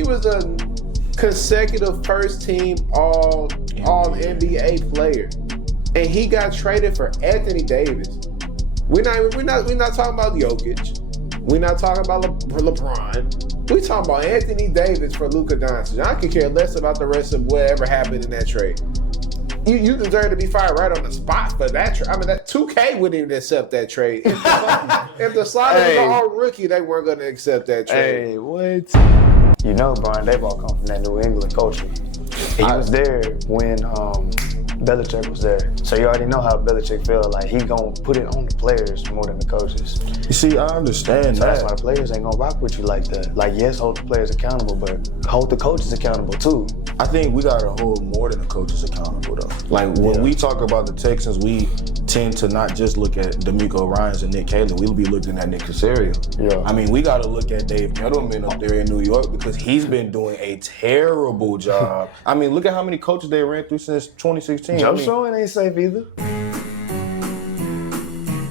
a consecutive first team all NBA player, and he got traded for Anthony Davis. We're not talking about Jokic. We're not talking about LeBron. We're talking about Anthony Davis for Luka Doncic. I could care less about the rest of whatever happened in that trade. You deserve to be fired right on the spot for that trade. I mean, that 2K wouldn't even accept that trade. If the Sliders was all rookie, they weren't going to accept that trade. Hey, what? You know, Brian Daboll come from that New England culture. He was there when Belichick was there. So you already know how Belichick feel. Like, he gonna put it on the players more than the coaches. You see, I understand so that. That's why the players ain't gonna rock with you like that. Like, yes, hold the players accountable, but hold the coaches accountable too. I think we gotta hold more than the coaches accountable though. Like, when we talk about the Texans, we tend to not just look at D'Amico Ryans and Nick Caleb. We'll be looking at Nick Caserio. Yeah. I mean, we gotta look at Dave Gettleman up there in New York because he's been doing a terrible job. I mean, look at how many coaches they ran through since 2016. Joe Schoen ain't safe either.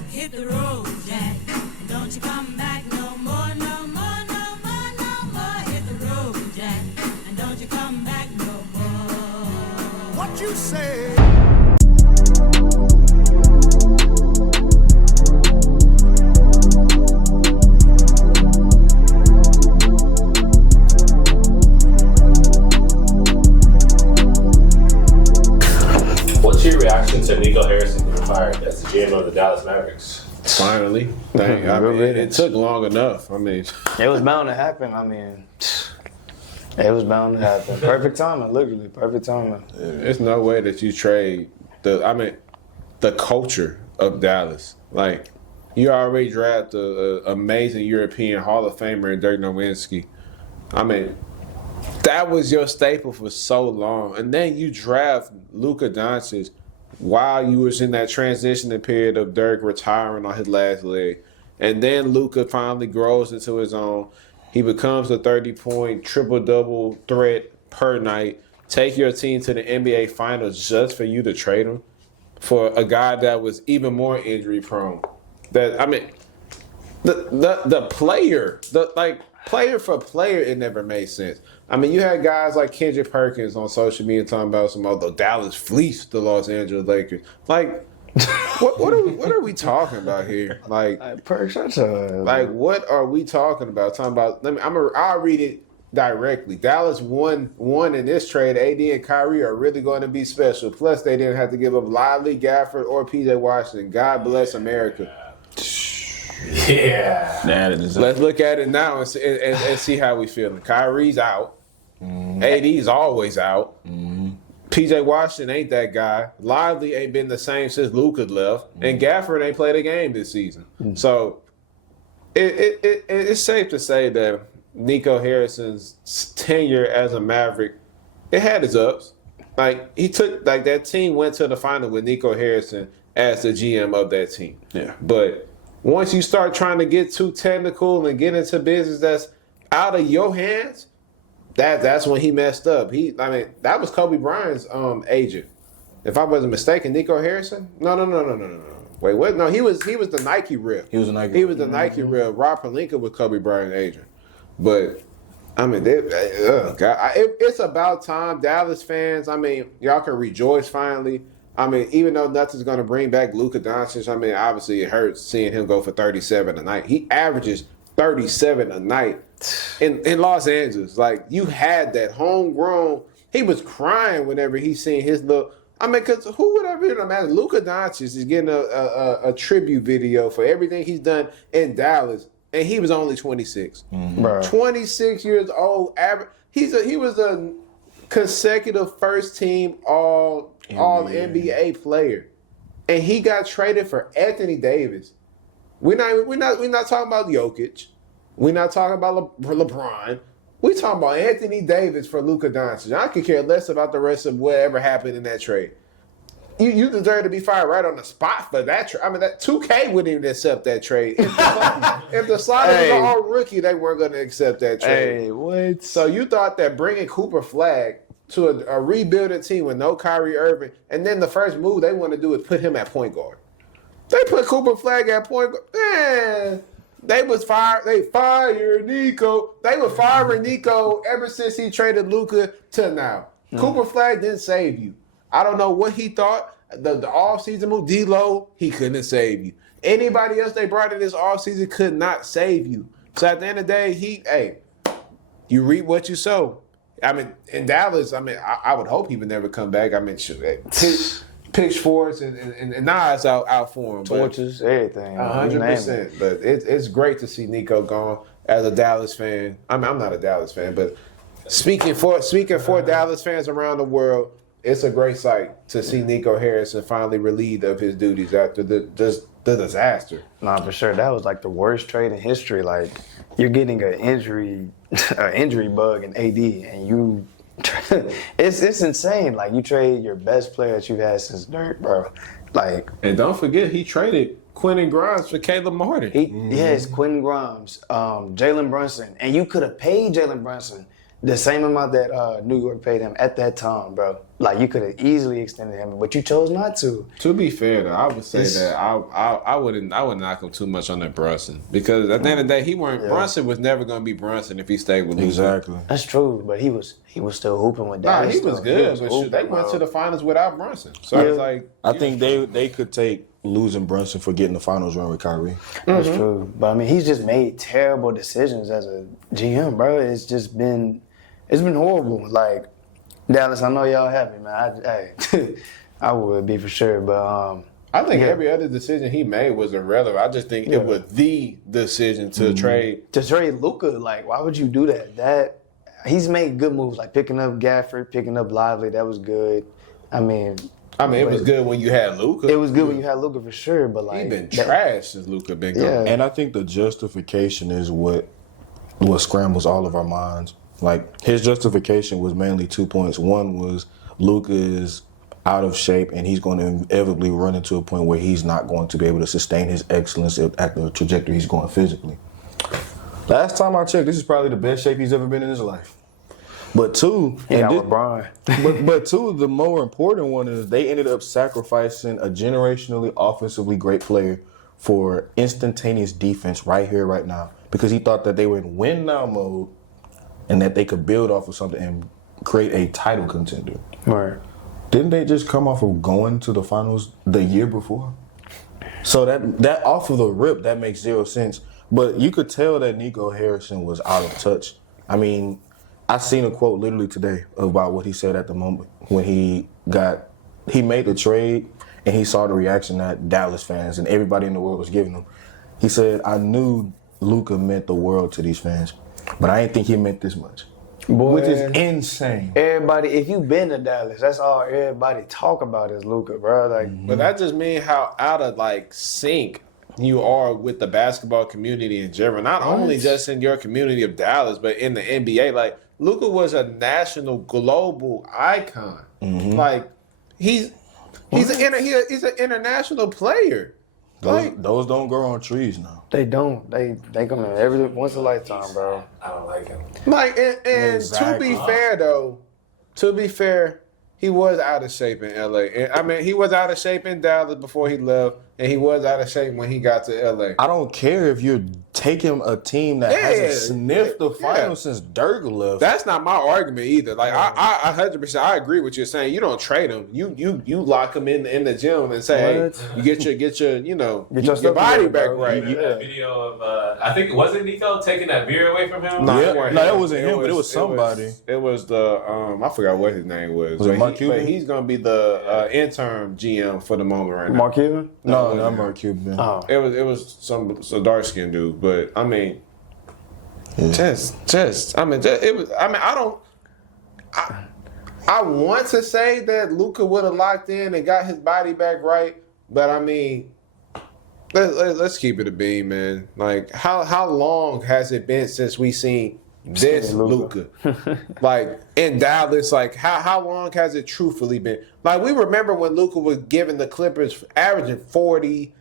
Hit the road, Jack. Don't you come back no more, no more, no more, no more. Hit the road, Jack. And don't you come back no more. What you say? What's your reaction to Nico Harrison being fired as the GM of the Dallas Mavericks? Finally. Dang, I mean, it took long enough. I mean, it was bound to happen. I mean, it was bound to happen. Perfect timing, literally. Perfect timing. There's no way that you trade the culture of Dallas. Like, you already drafted an amazing European Hall of Famer in Dirk Nowitzki. I mean, that was your staple for so long. And then you draft Luka Doncic while you was in that transitioning period of Dirk retiring on his last leg. And then Luka finally grows into his own. He becomes a 30-point, triple-double threat per night. Take your team to the NBA Finals just for you to trade him for a guy that was even more injury-prone. The player for player, it never made sense. I mean, you had guys like Kendrick Perkins on social media talking about the Dallas fleeced the Los Angeles Lakers. Like, what are we talking about here? Like, what are we talking about? Talking about? I'll read it directly. Dallas won in this trade. AD and Kyrie are really going to be special. Plus, they didn't have to give up Lively, Gafford, or PJ Washington. God bless America. Yeah. Let's look at it now and see how we feeling. Kyrie's out. Mm-hmm. AD's always out. Mm-hmm. PJ Washington ain't that guy. Lively ain't been the same since Luka left. Mm-hmm. And Gafford ain't played a game this season. Mm-hmm. So it's safe to say that Nico Harrison's tenure as a Maverick, it had its ups. Like, that team went to the final with Nico Harrison as the GM of that team. Yeah. But once you start trying to get too technical and get into business that's out of your hands, that's when he messed up. That was Kobe Bryant's agent. If I wasn't mistaken, Nico Harrison? No. Wait, what? No, he was the Nike rep. He was the Nike rep. Rob Pelinka was Kobe Bryant's agent. But I mean, it's about time. Dallas fans, I mean, y'all can rejoice finally. I mean, even though nothing's going to bring back Luka Doncic, I mean, obviously it hurts seeing him go for 37 a night. He averages 37 a night in Los Angeles. Like, you had that homegrown. He was crying whenever he seen his little. I mean, because who would ever imagine Luka Doncic is getting a tribute video for everything he's done in Dallas, and he was only 26. Mm-hmm. 26 years old. He was a consecutive first team all NBA player, and he got traded for Anthony Davis. We're not talking about Jokic. We're not talking about LeBron. We're talking about Anthony Davis for Luka Doncic. I could care less about the rest of whatever happened in that trade. You deserve to be fired right on the spot for that trade. I mean, that 2K wouldn't even accept that trade. If the Sliders was all rookie, they weren't going to accept that trade. Hey, what? So you thought that bringing Cooper Flagg to a rebuilding team with no Kyrie Irving, and then the first move they want to do is put him at point guard. They put Cooper Flagg at point guard. Man, They fired Nico. They were firing Nico ever since he traded Luka till now. Cooper Flag didn't save you. I don't know what he thought. The offseason move, D-Lo, he couldn't save you. Anybody else they brought in this offseason could not save you. So at the end of the day, you reap what you sow. I mean, in Dallas, I would hope he would never come back. I mean, pitchforks and knives out for him. Torches, everything. 100%. But it's great to see Nico gone as a Dallas fan. I'm not a Dallas fan, but speaking for Dallas fans around the world, it's a great sight to see Nico Harrison finally relieved of his duties after the disaster. Nah, for sure. That was like the worst trade in history. Like, you're getting an injury bug in AD, and you it's insane. Like, you trade your best player that you've had since Dirk, bro. Like, and don't forget he traded Quentin Grimes for Caleb Martin. Yes, Quentin Grimes, Jalen Brunson, and you could have paid Jalen Brunson the same amount that New York paid him at that time, bro. Like, you could have easily extended him, but you chose not to. To be fair, though, I would say that I wouldn't knock him too much on that Brunson, because at the end of the day, Brunson was never going to be Brunson if he stayed with Luka. Exactly. That's true, but he was still hooping with Dallas. Nah, he was good, but they went to the finals without Brunson. So I was like, I think they could take losing Brunson for getting the finals run with Kyrie. That's true, but I mean, he's just made terrible decisions as a GM, bro. It's been horrible. Like, Dallas, I know y'all happy, man. I would be for sure, but I think every other decision he made was irrelevant. I just think it was the decision to trade Luka. Like, why would you do that? He's made good moves, like picking up Gafford, picking up Lively. That was good. I mean, it was good when you had Luka. It was good when you had Luka for sure, but like, he's been trash since Luka been gone. And I think the justification is what scrambles all of our minds. Like, his justification was mainly 2 points. One was Luka is out of shape, and he's going to inevitably run into a point where he's not going to be able to sustain his excellence at the trajectory he's going physically. Last time I checked, this is probably the best shape he's ever been in his life. But two, LeBron. but two, the more important one is they ended up sacrificing a generationally offensively great player for instantaneous defense right here, right now, because he thought that they were in win now mode and that they could build off of something and create a title contender. Right. Didn't they just come off of going to the finals the year before? So that off of the rip, that makes zero sense. But you could tell that Nico Harrison was out of touch. I mean, I seen a quote literally today about what he said at the moment when he made the trade and he saw the reaction that Dallas fans and everybody in the world was giving him. He said, I knew Luka meant the world to these fans, but I didn't think he meant this much. Boy, which is insane. Everybody, if you've been to Dallas, that's all everybody talk about is Luka, bro. Like, but that just means how out of sync you are with the basketball community in general. Not only just in your community of Dallas, but in the NBA. Like, Luka was a national, global icon. Mm-hmm. Like, he's an international player. Those don't grow on trees now. They don't. They come in every once in a lifetime, bro. I don't like him. Like, and exactly. To be fair, he was out of shape in LA. I mean, he was out of shape in Dallas before he left, and he was out of shape when he got to LA. I don't care if you're taking a team that hasn't sniffed the finals since Dirk left. That's not my argument either. Like, I 100%, I agree with you saying. You don't trade him. You lock him in the gym and say, hey, you get your body back right. You that video of I think was it Nico taking that beer away from him? No, that wasn't him, but it was somebody. It was the I forgot what his name was. But he's gonna be the interim GM for the moment right now. Mark Cuban? No, not Mark Cuban. Oh. It was some dark skinned dude, but I mean, I want to say that Luka would have locked in and got his body back right, but I mean, let's keep it a beam, man. Like, how long has it been since we seen this Luka? Like, in Dallas, like, how long has it truthfully been? Like, we remember when Luka was giving the Clippers averaging 40,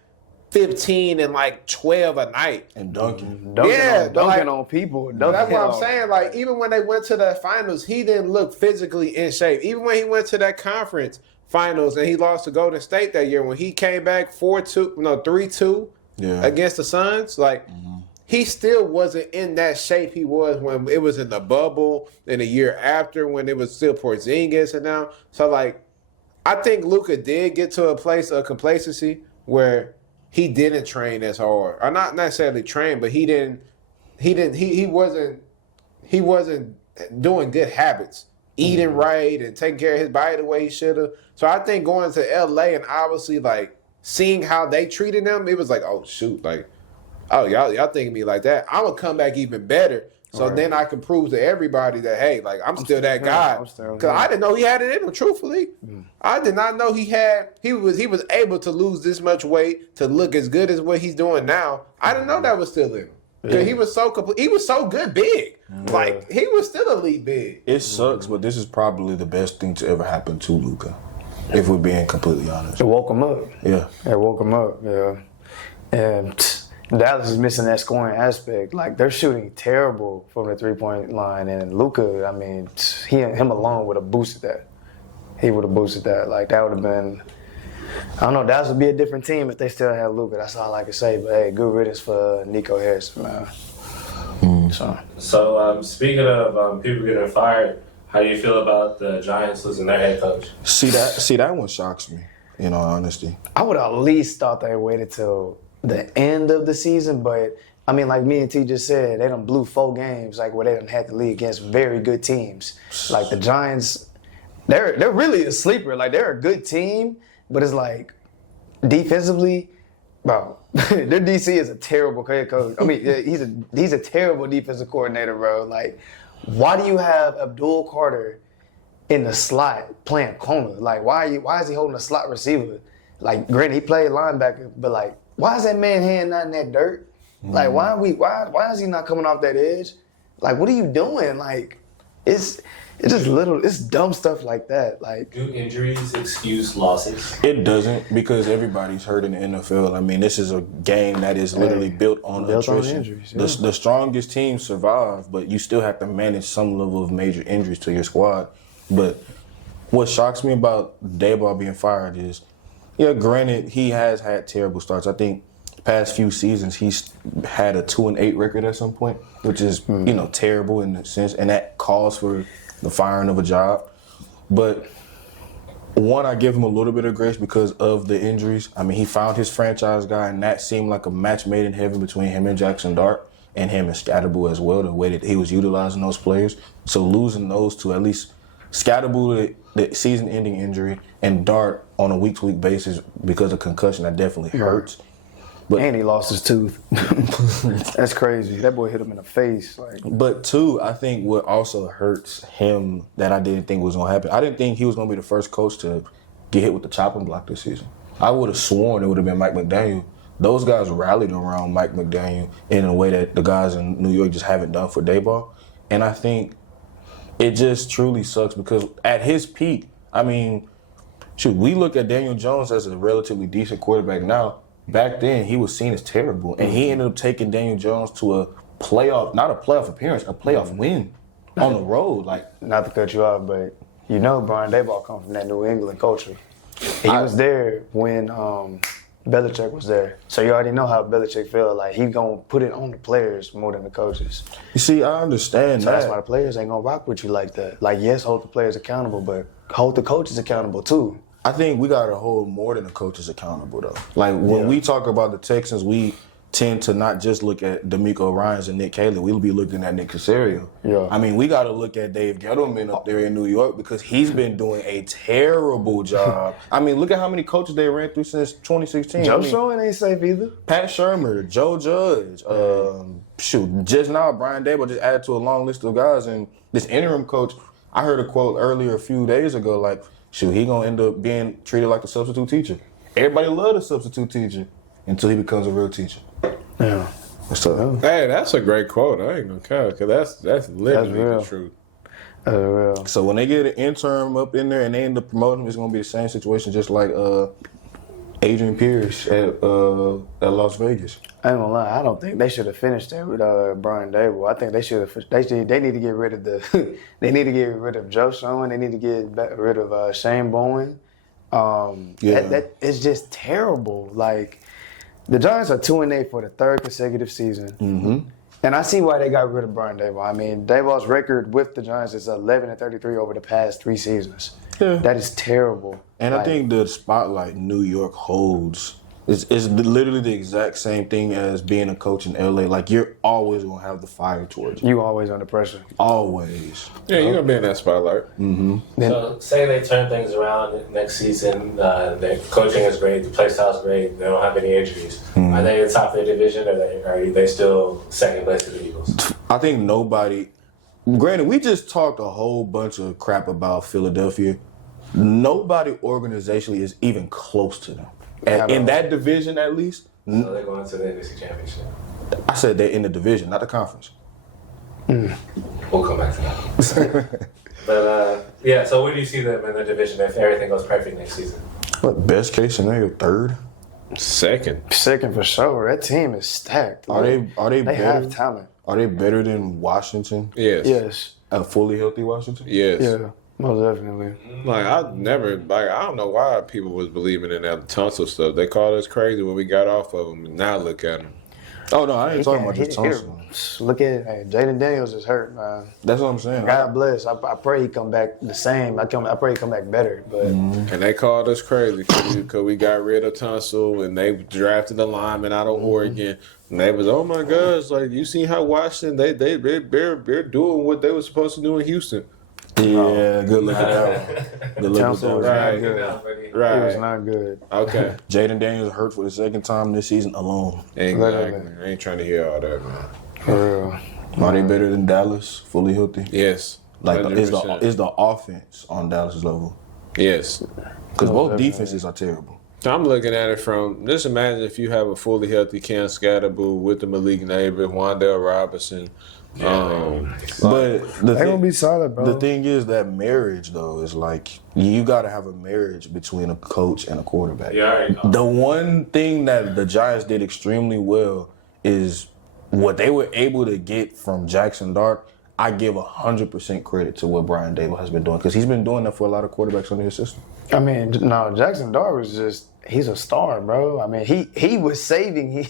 15, and like 12 a night. And dunking on people. That's what I'm saying. Like, even when they went to the finals, he didn't look physically in shape. Even when he went to that conference finals and he lost to Golden State that year, when he came back 3-2 against the Suns, like, he still wasn't in that shape he was when it was in the bubble and the year after when it was still Porzingis and now. So, like, I think Luka did get to a place of complacency where he didn't train as hard. Or not necessarily train, but he wasn't doing good habits. Eating right and taking care of his body the way he should have. So I think going to LA and obviously like seeing how they treated him, it was like, oh shoot, like, oh y'all thinking me like that. I'm gonna come back even better. So then I can prove to everybody that, hey, like I'm still that guy. Because I didn't know he had it in him, truthfully. I did not know he was able to lose this much weight to look as good as what he's doing now. I didn't know that was still in him. Yeah. He was so good big. Yeah. Like, he was still elite big. It sucks, but this is probably the best thing to ever happen to Luka, if we're being completely honest. It woke him up. Yeah. It woke him up, yeah. And Dallas is missing that scoring aspect. Like, they're shooting terrible from the three-point line, and Luka, I mean, him alone would have boosted that. He would have boosted that. Like, that would have been, I don't know, Dallas would be a different team if they still had Luka. That's all I can say. But, hey, good riddance for Nico Harrison, man. So, speaking of people getting fired, how do you feel about the Giants losing their head coach? See, that one shocks me, in all honesty. I would have at least thought they waited till the end of the season, but I mean, like me and T just said, they done blew 4 games, like where they done had to lead against very good teams. Like the Giants, they're really a sleeper. Like they're a good team, but it's like defensively, bro, their DC is a terrible head coach. I mean, he's a terrible defensive coordinator, bro. Like, why do you have Abdul Carter in the slot playing corner? Like, why is he holding a slot receiver? Like, granted, he played linebacker, but like, why is that man hand not in that dirt? Like, why is he not coming off that edge? Like, what are you doing? Like, it's dumb stuff like that. Like, do injuries excuse losses? It doesn't, because everybody's hurt in the NFL. I mean, this is a game that is literally built on attrition. Injuries, yeah. The strongest teams survive, but you still have to manage some level of major injuries to your squad. But what shocks me about Daboll being fired is, yeah, granted, he has had terrible starts. I think the past few seasons he's had a 2-8 record at some point, which is terrible in a sense, and that calls for the firing of a job. But one, I give him a little bit of grace because of the injuries. I mean, he found his franchise guy, and that seemed like a match made in heaven between him and Jackson Dart, and him and Scatterbull as well, the way that he was utilizing those players. So losing those two, at least Scatterbull, the season-ending injury, and Dart on a week-to-week basis because of concussion, that definitely hurts. But, and he lost his tooth. That's crazy. That boy hit him in the face. Like. But two, I think what also hurts him that I didn't think was going to happen, I didn't think he was going to be the first coach to get hit with the chopping block this season. I would have sworn it would have been Mike McDaniel. Those guys rallied around Mike McDaniel in a way that the guys in New York just haven't done for Daboll. And I think it just truly sucks because at his peak, I mean, we look at Daniel Jones as a relatively decent quarterback now. Back then, he was seen as terrible, and he ended up taking Daniel Jones to a playoff, not a playoff appearance, a playoff win on the road. Like, not to cut you off, but you know Brian Daboll comes from that New England culture. He was there when Belichick was there, so you already know how Belichick felt. Like he's gonna put it on the players more than the coaches. You see, I understand so that. That's why the players ain't gonna rock with you like that. Like, yes, hold the players accountable, but hold the coaches accountable too. I think we got to hold more than the coaches accountable, though. Like, when we talk about the Texans, we tend to not just look at D'Amico Ryans and Nick Haley. We'll be looking at Nick Caserio. Yeah. I mean, we got to look at Dave Gettleman up there in New York because he's been doing a terrible job. I mean, look at how many coaches they ran through since 2016. Joe Schoen ain't safe either. Pat Shurmur, Joe Judge. Just now, Brian Daboll just added to a long list of guys. And this interim coach, I heard a quote earlier a few days ago, like, he gonna end up being treated like a substitute teacher. Everybody love a substitute teacher until he becomes a real teacher. Yeah. So, hey, that's a great quote. I ain't gonna count because that's literally the truth. Real. So when they get an interim up in there and they end up promoting him, it's gonna be the same situation, just like Adrian Pierce at Las Vegas. I ain't gonna lie, I don't think they should have finished there with Brian Daboll. I think they should have. They need to get rid of they need to get rid of Joe Schoen. They need to get rid of Shane Bowen. That is just terrible. Like, The Giants are 2-8 for the third consecutive season. Mm-hmm. And I see why they got rid of Brian Daboll. I mean, Daboll's record with the Giants is 11-33 over the past 3 seasons. Yeah. That is terrible. And I think the spotlight New York holds is literally the exact same thing as being a coach in LA. Like, you're always going to have the fire towards you. You always under pressure. Always. Yeah, you're going to be in that spotlight. Mm-hmm. So, say they turn things around next season. Their coaching is great. The play style is great. They don't have any injuries. Mm-hmm. Are they the top of their division, or are they still second place to the Eagles? I think nobody. Granted, we just talked a whole bunch of crap about Philadelphia. Nobody organizationally is even close to them. And in that division, at least. So they're going to the NFC Championship. I said they're in the division, not the conference. We'll come back to that. But, yeah, so where do you see them in the division if everything goes perfect next season? What, best case scenario, third? Second for sure. That team is stacked. Are they They better? have talent. Are they better than Washington? Yes. A fully healthy Washington? Yes. Yeah, most definitely. Like, I don't know why people was believing in that tonsil stuff. They called us crazy when we got off of them, and now look at them. Oh, no, I ain't talking about just tonsil. Look at Jaden Daniels is hurt, man. That's what I'm saying. God bless. I pray he come back the same. I pray he come back better. But And they called us crazy because we got rid of tonsil, and they drafted the lineman out of Oregon. And they was, oh my gosh, like, you see how Washington, they're doing what they were supposed to do in Houston. Yeah, good look at that one. Good look at that one. Right. It was not good. Okay. Jaden Daniels hurt for the second time this season alone. Exactly. I ain't trying to hear all that, man. For real. Are they better than Dallas, fully healthy? Yes. Like, 100%. is the offense on Dallas' level? Yes. Because both defenses are terrible. I'm looking at it from, just imagine if you have a fully healthy Cam Scatterbull with the Malik Neighbor, Wandale Robinson. But They're going to be solid, bro. The thing is that marriage, though, is like, you got to have a marriage between a coach and a quarterback. Yeah, the one thing that the Giants did extremely well is what they were able to get from Jackson Dart. I give 100% credit to what Brian Daboll has been doing, because he's been doing that for a lot of quarterbacks under his system. I mean, no, Jackson Dart was just, he's a star, bro. I mean, he was saving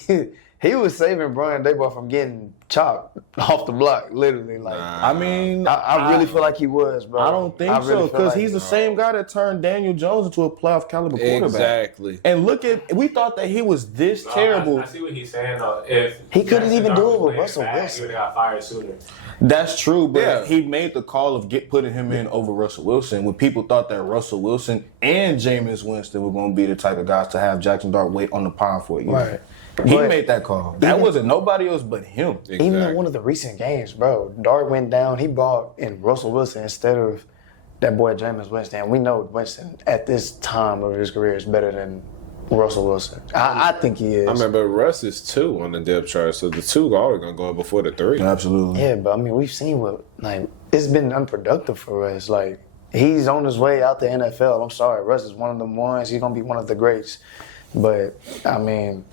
he was saving Brian Daboll from getting chopped off the block, literally. Like, I mean, I really feel like he was, bro. I don't think so, because he's the same guy that turned Daniel Jones into a playoff caliber quarterback. Exactly. And we thought that he was this terrible. I see what he's saying, though. If he couldn't even do it with Russell Wilson, Wilson. he would have got fired sooner. That's true, but he made the call of putting him in over Russell Wilson when people thought that Russell Wilson and Jameis Winston were going to be the type of guys to have Jackson Dart wait on the pine for you. Right. He made that call. That wasn't nobody else but him. Exactly. Even in one of the recent games, bro, Dart went down. He brought in Russell Wilson instead of that boy Jameis Winston. And we know Winston at this time of his career is better than Russell Wilson. I think he is. I remember Russ is 2 on the depth chart, so the 2 are always going to go before the 3. Absolutely. Yeah, but I mean, we've seen it's been unproductive for Russ. Like, he's on his way out the NFL. I'm sorry, Russ is one of them ones. He's going to be one of the greats. But, I mean,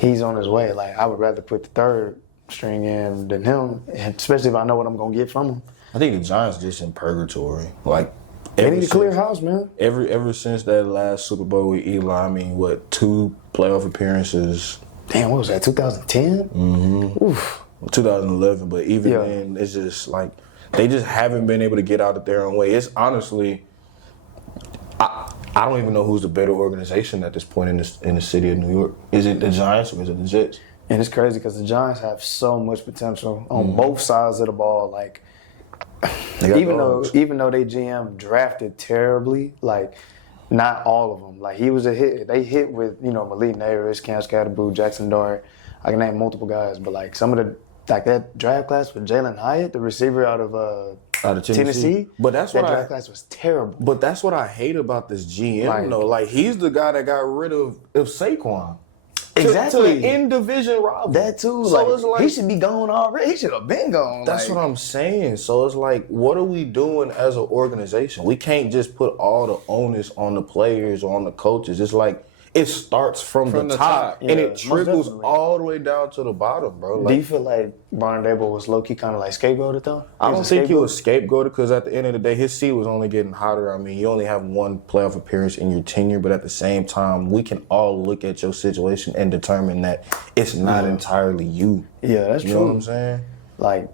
he's on his way. Like, I would rather put the third string in than him, especially if I know what I'm going to get from him. I think the Giants just in purgatory. Like, they need to clear house, man. Ever since that last Super Bowl with Eli, I mean, 2 playoff appearances? Damn, what was that, 2010? Mm-hmm. Oof. 2011, but even then, it's just like, they just haven't been able to get out of their own way. It's honestly, I don't even know who's the better organization at this point in the city of New York. Is it the Giants or is it the Jets? And it's crazy because the Giants have so much potential on both sides of the ball. Like, even though they GM drafted terribly, like, not all of them. Like, he was a hit. They hit with, Malik Neighbors, Cam Scatterbull, Jackson Dart. I can name multiple guys, but like some of the that draft class with Jalen Hyatt, the receiver out of Tennessee. But that's that draft class was terrible. But that's what I hate about this GM though. Like, he's the guy that got rid of Saquon. Exactly. To the in-division rival. That too. So it's like, he should be gone already. He should have been gone. That's what I'm saying. So it's like, what are we doing as an organization? We can't just put all the onus on the players or on the coaches. It's like, it starts from the top. And Yeah, it most trickles definitely. all the way down to the bottom, bro. Do you feel like Brian Daboll was low-key kind of like scapegoated, though? I don't think he was scapegoated because at the end of the day, his seat was only getting hotter. I mean, you only have one playoff appearance in your tenure, but at the same time, we can all look at your situation and determine that it's not entirely you. Yeah, that's true. You know what I'm saying? Like,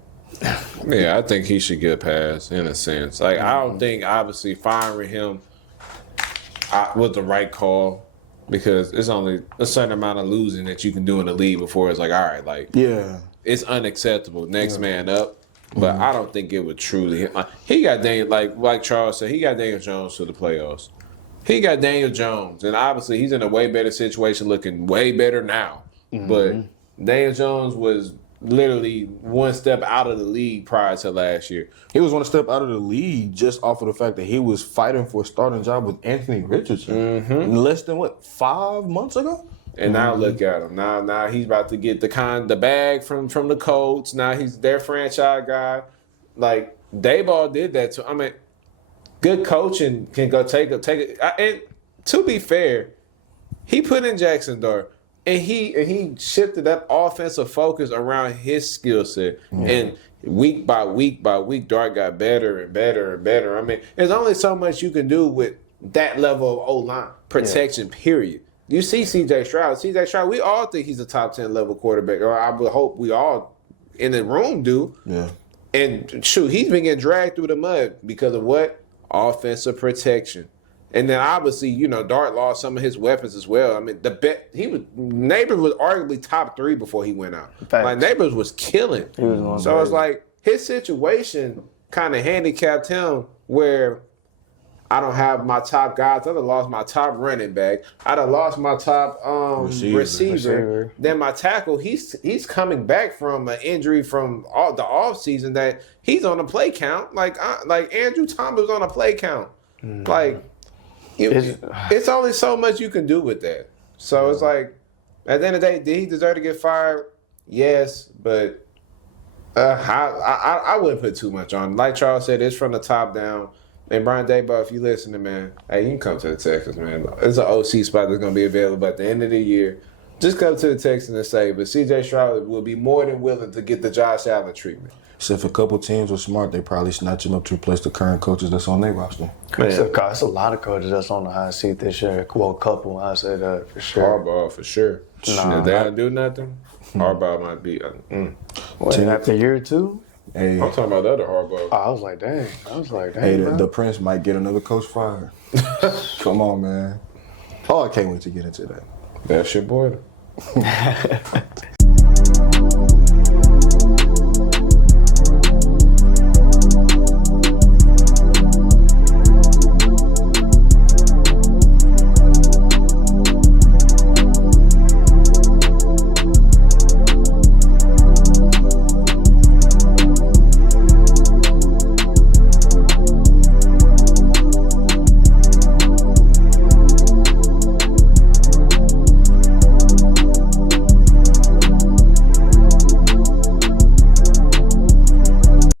Yeah, I think he should get a pass in a sense. Like, I don't think obviously firing him was the right call because it's only a certain amount of losing that you can do in the league before it's like, all right, like, Yeah. it's unacceptable. Next man up. But I don't think it would truly. He got Daniel, like Charles said, he got Daniel Jones to the playoffs. He got Daniel Jones, and obviously he's in a way better situation, looking way better now. But Daniel Jones was literally one step out of the league prior to last year. He was one step out of the league just off of the fact that he was fighting for a starting job with Anthony Richardson less than, 5 months ago? And now look at him. Now he's about to get the bag from the Colts. Now he's their franchise guy. Like, Daboll did that too. I mean, good coaching can go take it. And to be fair, he put in Jackson Dart. And he shifted that offensive focus around his skill set. And week by week by week, Dart got better and better and better. I mean, there's only so much you can do with that level of O-line protection, period. You see C.J. Stroud. C.J. Stroud, we all think he's a top 10 level quarterback, or I would hope we all in the room do. Yeah. And shoot, he's been getting dragged through the mud because of what? Offensive protection. And then obviously, Dart lost some of his weapons as well. I mean, Neighbors was arguably top 3 before he went out. Facts. Like, Neighbors was killing. So it's like his situation kind of handicapped him where I don't have my top guys. I'd have lost my top running back. I'd have lost my top receiver. Then my tackle, he's coming back from an injury from the offseason that he's on a play count. Like Andrew Thomas was on a play count. Like, it's only so much you can do with that. So it's like, at the end of the day, did he deserve to get fired? Yes, but I wouldn't put too much on. Like Charles said, it's from the top down. And Brian Daboll, if you listening, man, hey, you can come to the Texans, man. It's an OC spot that's going to be available at the end of the year. Just come to the Texans and say, but C.J. Stroud will be more than willing to get the Josh Allen treatment. So if a couple teams were smart, they probably snatch him up to replace the current coaches that's on their roster. it's a lot of coaches that's on the hot seat this year. Well, a couple, I say that for sure. Harbaugh, for sure. If they don't do nothing, Harbaugh might be. After year 2? Hey, I'm talking about the other Harbaugh. I was like, dang. hey, the Prince might get another coach fired. Come on, man. Oh, I can't wait to get into that. That's your boy.